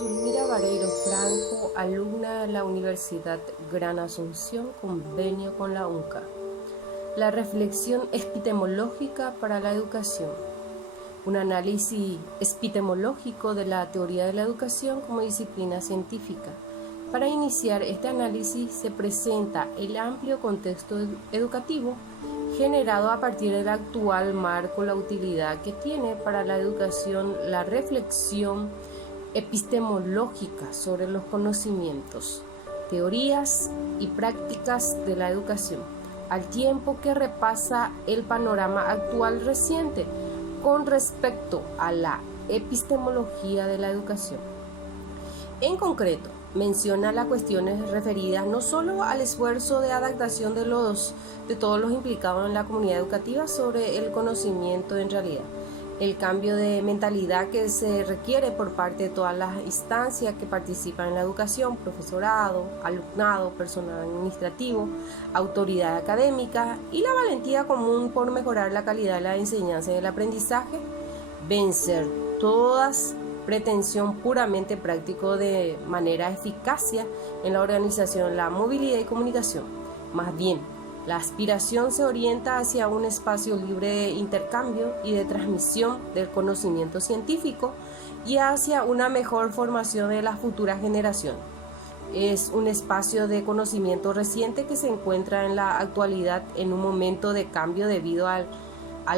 Zulmira Vareiro Franco, alumna de la Universidad Gran Asunción, convenio con la UNCA. La reflexión epistemológica para la educación. Un análisis epistemológico de la teoría de la educación como disciplina científica. Para iniciar este análisis se presenta el amplio contexto educativo generado a partir del actual marco, la utilidad que tiene para la educación la reflexión epistemológica sobre los conocimientos, teorías y prácticas de la educación, al tiempo que repasa el panorama actual reciente con respecto a la epistemología de la educación. En concreto, menciona las cuestiones referidas no solo al esfuerzo de adaptación de todos los implicados en la comunidad educativa sobre el conocimiento en realidad, el cambio de mentalidad que se requiere por parte de todas las instancias que participan en la educación, profesorado, alumnado, personal administrativo, autoridad académica y la valentía común por mejorar la calidad de la enseñanza y el aprendizaje, vencer todas pretensión puramente práctico de manera eficacia en la organización, la movilidad y comunicación. Más bien, la aspiración se orienta hacia un espacio libre de intercambio y de transmisión del conocimiento científico y hacia una mejor formación de las futuras generaciones. Es un espacio de conocimiento reciente que se encuentra en la actualidad en un momento de cambio debido al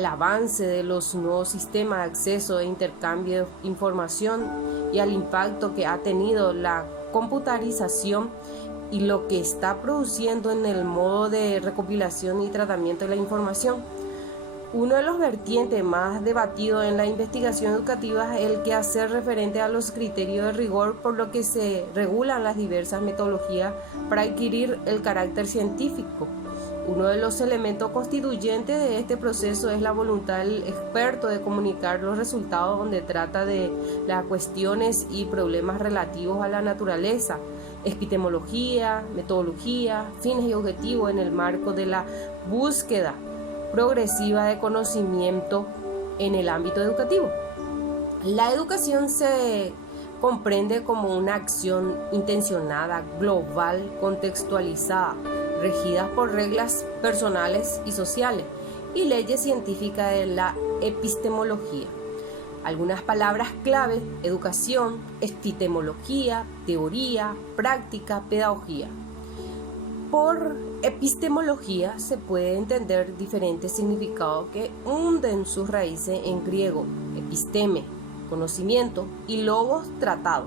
avance de los nuevos sistemas de acceso e intercambio de información y al impacto que ha tenido la computarización y lo que está produciendo en el modo de recopilación y tratamiento de la información. Uno de los vertientes más debatidos en la investigación educativa es el que hace referente a los criterios de rigor, por lo que se regulan las diversas metodologías para adquirir el carácter científico. Uno de los elementos constituyentes de este proceso es la voluntad del experto de comunicar los resultados, donde trata de las cuestiones y problemas relativos a la naturaleza, epistemología, metodología, fines y objetivos en el marco de la búsqueda progresiva de conocimiento en el ámbito educativo. La educación se comprende como una acción intencionada, global, contextualizada, regidas por reglas personales y sociales y leyes científicas de la epistemología. Algunas palabras clave: educación, epistemología, teoría, práctica, pedagogía. Por epistemología se puede entender diferentes significados que hunden sus raíces en griego: episteme, conocimiento, y logos, tratado.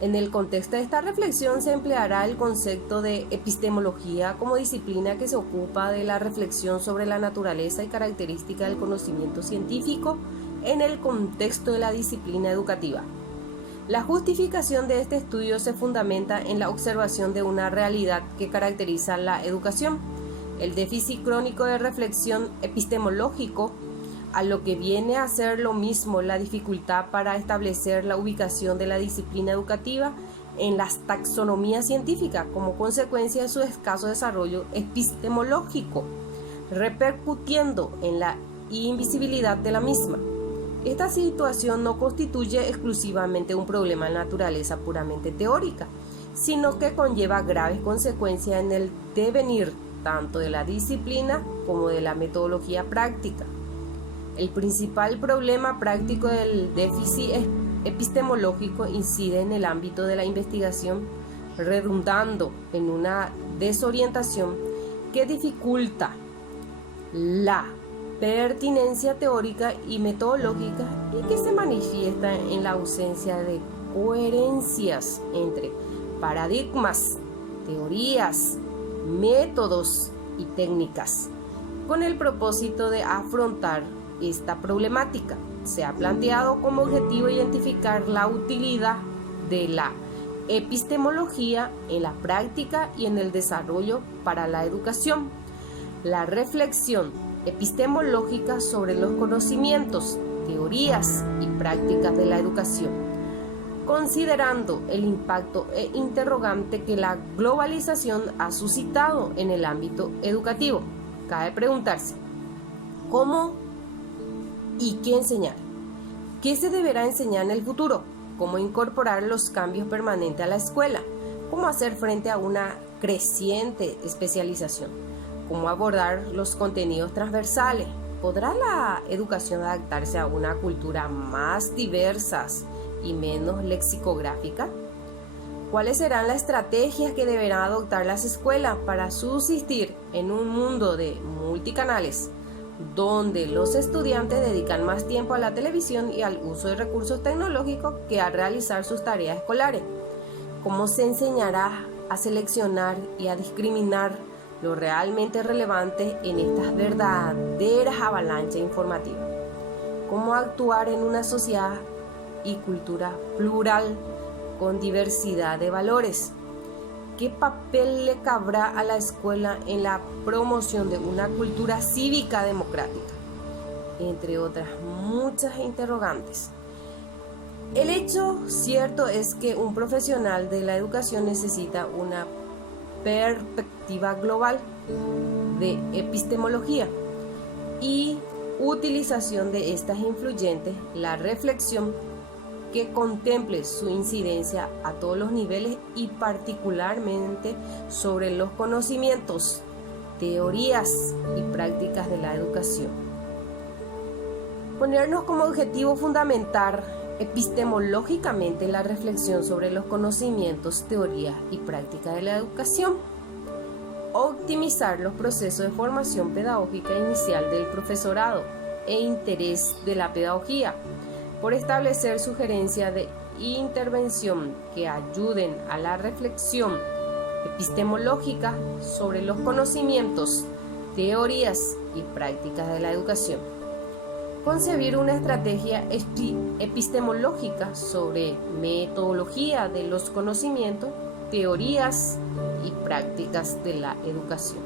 En el contexto de esta reflexión se empleará el concepto de epistemología como disciplina que se ocupa de la reflexión sobre la naturaleza y características del conocimiento científico en el contexto de la disciplina educativa. La justificación de este estudio se fundamenta en la observación de una realidad que caracteriza la educación, el déficit crónico de reflexión epistemológico, a lo que viene a ser lo mismo la dificultad para establecer la ubicación de la disciplina educativa en las taxonomías científicas como consecuencia de su escaso desarrollo epistemológico, repercutiendo en la invisibilidad de la misma. Esta situación no constituye exclusivamente un problema de naturaleza puramente teórica, sino que conlleva graves consecuencias en el devenir tanto de la disciplina como de la metodología práctica. El principal problema práctico del déficit epistemológico incide en el ámbito de la investigación, redundando en una desorientación que dificulta la pertinencia teórica y metodológica y que se manifiesta en la ausencia de coherencias entre paradigmas, teorías, métodos y técnicas. Con el propósito de afrontar esta problemática, se ha planteado como objetivo identificar la utilidad de la epistemología en la práctica y en el desarrollo para la educación. La reflexión epistemológica sobre los conocimientos, teorías y prácticas de la educación, considerando el impacto e interrogante que la globalización ha suscitado en el ámbito educativo. Cabe preguntarse: ¿cómo y qué enseñar? ¿Qué se deberá enseñar en el futuro? cómo incorporar los cambios permanentes a la escuela, cómo hacer frente a una creciente especialización, cómo abordar los contenidos transversales. ¿Podrá la educación adaptarse a una cultura más diversa y menos lexicográfica? ¿Cuáles serán las estrategias que deberán adoptar las escuelas para subsistir en un mundo de multicanales, donde los estudiantes dedican más tiempo a la televisión y al uso de recursos tecnológicos que a realizar sus tareas escolares? ¿Cómo se enseñará a seleccionar y a discriminar lo realmente relevante en estas verdaderas avalanchas informativas? ¿Cómo actuar en una sociedad y cultura plural con diversidad de valores? ¿Qué papel le cabrá a la escuela en la promoción de una cultura cívica democrática? Entre otras muchas interrogantes. El hecho cierto es que un profesional de la educación necesita una perspectiva global de epistemología y utilización de estas influyentes, la reflexión que contemple su incidencia a todos los niveles y particularmente sobre los conocimientos, teorías y prácticas de la educación. Ponernos como objetivo fundamentar epistemológicamente la reflexión sobre los conocimientos, teorías y prácticas de la educación. Optimizar los procesos de formación pedagógica inicial del profesorado e interés de la pedagogía, por establecer sugerencias de intervención que ayuden a la reflexión epistemológica sobre los conocimientos, teorías y prácticas de la educación. Concebir una estrategia epistemológica sobre metodología de los conocimientos, teorías y prácticas de la educación.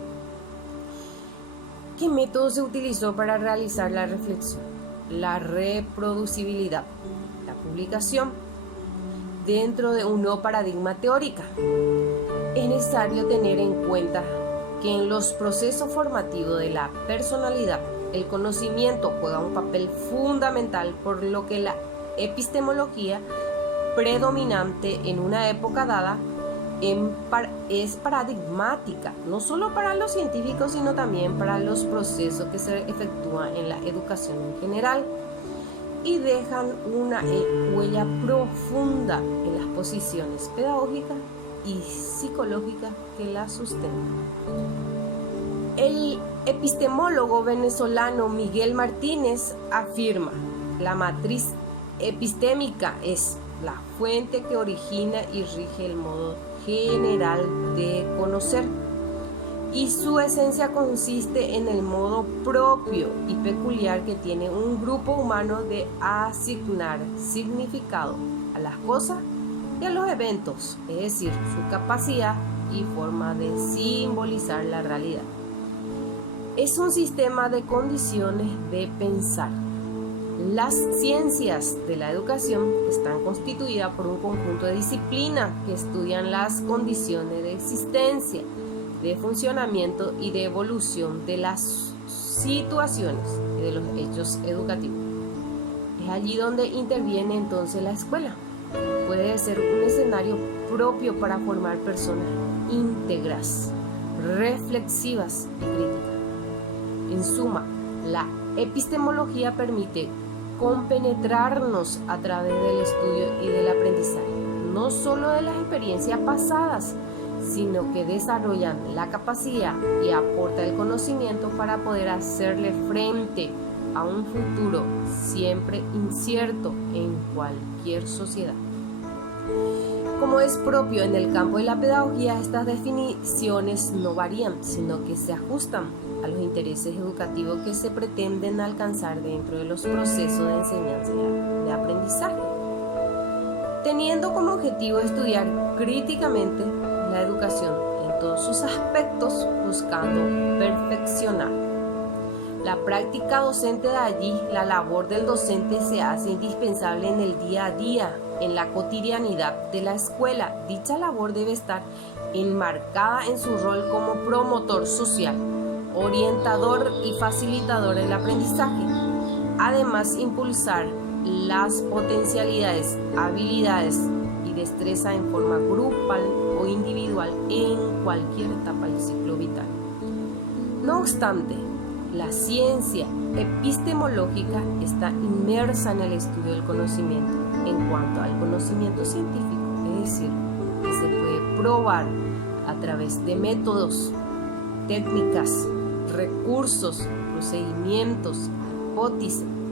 ¿Qué método se utilizó para realizar la reflexión? La reproducibilidad, la publicación, dentro de un nuevo paradigma teórico. Es necesario tener en cuenta que en los procesos formativos de la personalidad, el conocimiento juega un papel fundamental, por lo que la epistemología predominante en una época dada es paradigmática, no solo para los científicos, sino también para los procesos que se efectúan en la educación en general y dejan una huella profunda en las posiciones pedagógicas y psicológicas que la sustentan. El epistemólogo venezolano Miguel Martínez afirma: la matriz epistémica es la fuente que origina y rige el modo general de conocer, y su esencia consiste en el modo propio y peculiar que tiene un grupo humano de asignar significado a las cosas y a los eventos, es decir, su capacidad y forma de simbolizar la realidad. Es un sistema de condiciones de pensar. Las ciencias de la educación están constituidas por un conjunto de disciplinas que estudian las condiciones de existencia, de funcionamiento y de evolución de las situaciones y de los hechos educativos. Es allí donde interviene entonces la escuela. Puede ser un escenario propio para formar personas íntegras, reflexivas y críticas. En suma, la epistemología permite compenetrarnos a través del estudio y del aprendizaje, no solo de las experiencias pasadas, sino que desarrollan la capacidad y aporta el conocimiento para poder hacerle frente a un futuro siempre incierto en cualquier sociedad. Como es propio en el campo de la pedagogía, estas definiciones no varían, sino que se ajustan a los intereses educativos que se pretenden alcanzar dentro de los procesos de enseñanza y de aprendizaje, teniendo como objetivo estudiar críticamente la educación en todos sus aspectos, buscando perfeccionar. La práctica docente de allí, la labor del docente se hace indispensable en el día a día, en la cotidianidad de la escuela. Dicha labor debe estar enmarcada en su rol como promotor social, orientador y facilitador del aprendizaje. Además, impulsar las potencialidades, habilidades y destreza en forma grupal o individual en cualquier etapa del ciclo vital. No obstante, la ciencia epistemológica está inmersa en el estudio del conocimiento en cuanto al conocimiento científico, es decir, que se puede probar a través de métodos, técnicas, recursos, procedimientos,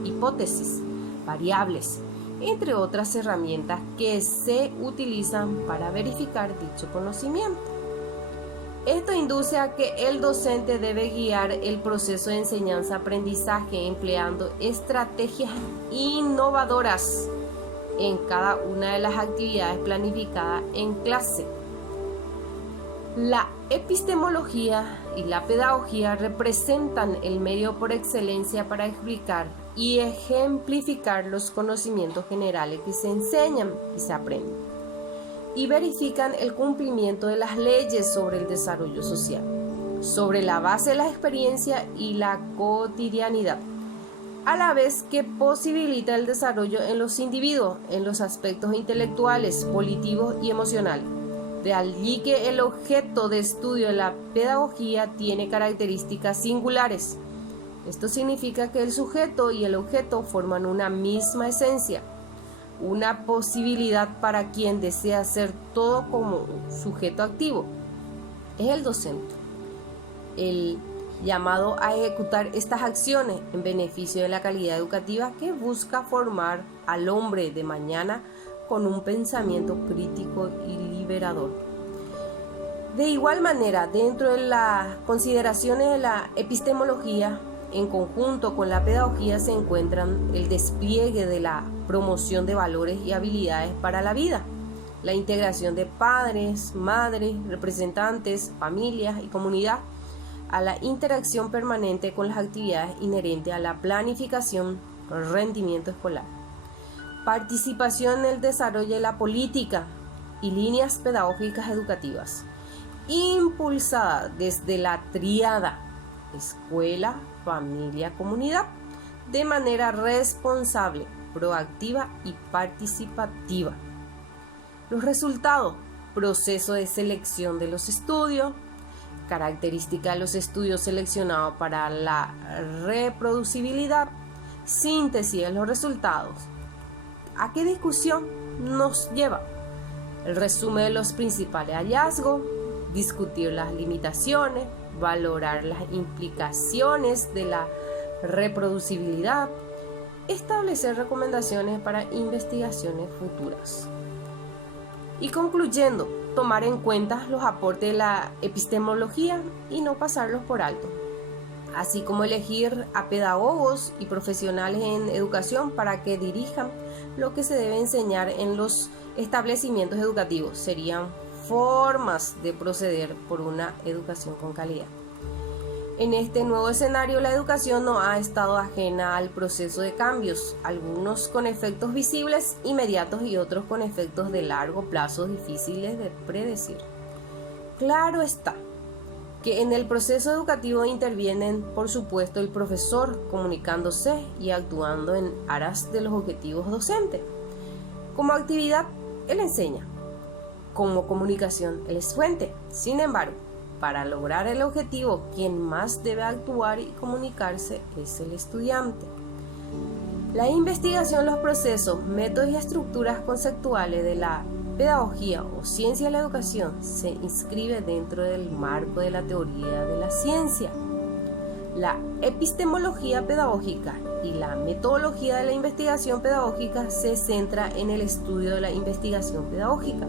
hipótesis, variables, entre otras herramientas que se utilizan para verificar dicho conocimiento. Esto induce a que el docente debe guiar el proceso de enseñanza-aprendizaje empleando estrategias innovadoras en cada una de las actividades planificadas en clase. La epistemología y la pedagogía representan el medio por excelencia para explicar y ejemplificar los conocimientos generales que se enseñan y se aprenden, y verifican el cumplimiento de las leyes sobre el desarrollo social, sobre la base de la experiencia y la cotidianidad, a la vez que posibilita el desarrollo en los individuos, en los aspectos intelectuales, volitivos y emocionales. De allí que el objeto de estudio de la pedagogía tiene características singulares. Esto significa que el sujeto y el objeto forman una misma esencia, una posibilidad para quien desea hacer todo como sujeto activo. Es el docente, el llamado a ejecutar estas acciones en beneficio de la calidad educativa que busca formar al hombre de mañana con un pensamiento crítico y liberador. De igual manera, dentro de las consideraciones de la epistemología, en conjunto con la pedagogía se encuentran el despliegue de la promoción de valores y habilidades para la vida, la integración de padres, madres, representantes, familias y comunidad, a la interacción permanente con las actividades inherentes a la planificación, rendimiento escolar, participación en el desarrollo de la política y líneas pedagógicas educativas, impulsada desde la tríada escuela, familia, comunidad, de manera responsable, proactiva y participativa. Los resultados: proceso de selección de los estudios, características de los estudios seleccionados para la reproducibilidad, síntesis de los resultados. ¿A qué discusión nos lleva? El resumen de los principales hallazgos, discutir las limitaciones, valorar las implicaciones de la reproducibilidad, establecer recomendaciones para investigaciones futuras. Y concluyendo, tomar en cuenta los aportes de la epistemología y no pasarlos por alto, así como elegir a pedagogos y profesionales en educación para que dirijan lo que se debe enseñar en los establecimientos educativos. Serían formas de proceder por una educación con calidad. En este nuevo escenario, la educación no ha estado ajena al proceso de cambios, algunos con efectos visibles inmediatos y otros con efectos de largo plazo difíciles de predecir. Claro está que en el proceso educativo intervienen, por supuesto, el profesor comunicándose y actuando en aras de los objetivos docentes. Como actividad, él enseña. Como comunicación, él es fuente. Sin embargo, para lograr el objetivo, quien más debe actuar y comunicarse es el estudiante. La investigación, los procesos, métodos y estructuras conceptuales de la pedagogía o ciencia de la educación se inscribe dentro del marco de la teoría de la ciencia. La epistemología pedagógica y la metodología de la investigación pedagógica se centra en el estudio de la investigación pedagógica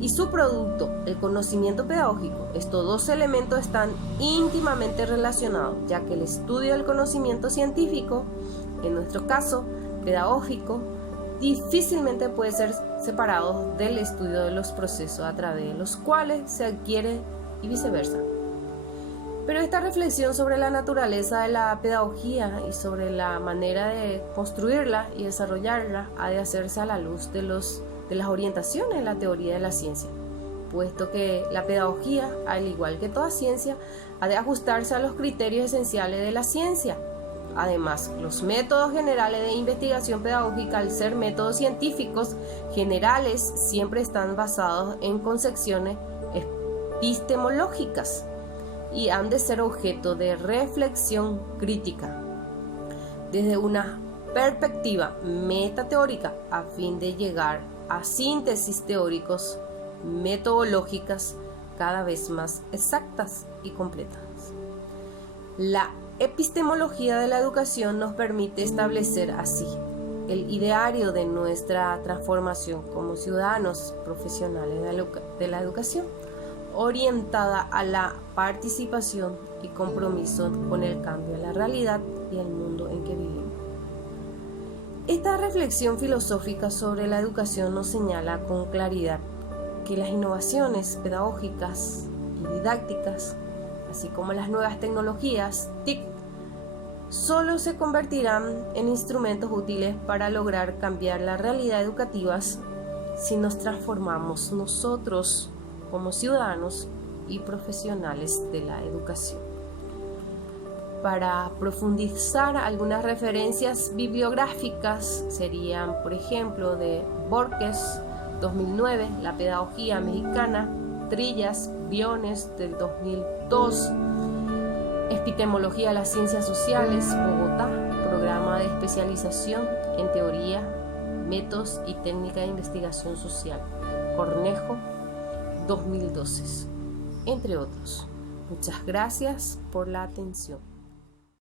y su producto, el conocimiento pedagógico. Estos dos elementos están íntimamente relacionados, ya que el estudio del conocimiento científico, en nuestro caso pedagógico, difícilmente puede ser separado del estudio de los procesos a través de los cuales se adquiere y viceversa. Pero esta reflexión sobre la naturaleza de la pedagogía y sobre la manera de construirla y desarrollarla ha de hacerse a la luz de las orientaciones de la teoría de la ciencia, puesto que la pedagogía, al igual que toda ciencia, ha de ajustarse a los criterios esenciales de la ciencia. Además, los métodos generales de investigación pedagógica, al ser métodos científicos generales, siempre están basados en concepciones epistemológicas y han de ser objeto de reflexión crítica desde una perspectiva metateórica a fin de llegar a síntesis teóricos metodológicas cada vez más exactas y completas. La epistemología de la educación nos permite establecer así el ideario de nuestra transformación como ciudadanos profesionales de la educación, orientada a la participación y compromiso con el cambio de la realidad y el mundo en que vivimos. Esta reflexión filosófica sobre la educación nos señala con claridad que las innovaciones pedagógicas y didácticas, así como las nuevas tecnologías, TIC, solo se convertirán en instrumentos útiles para lograr cambiar la realidad educativa si nos transformamos nosotros como ciudadanos y profesionales de la educación. Para profundizar, algunas referencias bibliográficas serían, por ejemplo, de Borges, 2009, La pedagogía mexicana, Trillas, Briones, del 2002, Epistemología de las ciencias sociales, Bogotá, Programa de especialización en teoría, métodos y técnica de investigación social, Cornejo, 2012, entre otros. Muchas gracias por la atención.